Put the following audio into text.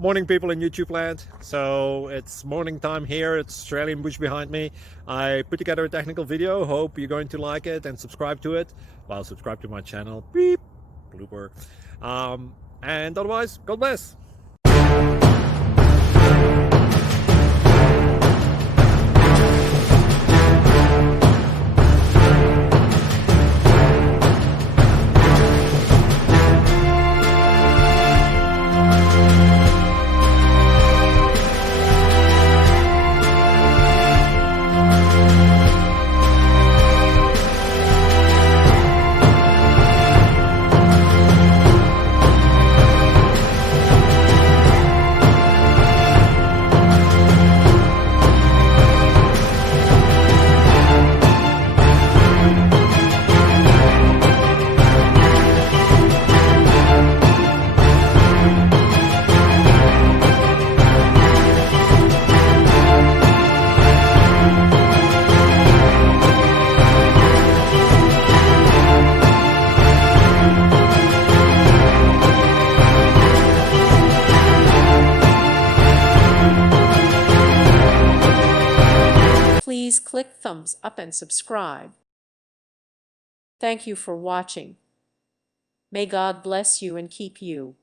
Morning, people in YouTube land. So it's morning time here. It's Australian bush behind me. I put together a technical video. Hope you're going to like it and subscribe to it. Well, subscribe to my channel. Beep, blooper. And otherwise, God bless. Please click thumbs up and subscribe. Thank you for watching. May God bless you and keep you.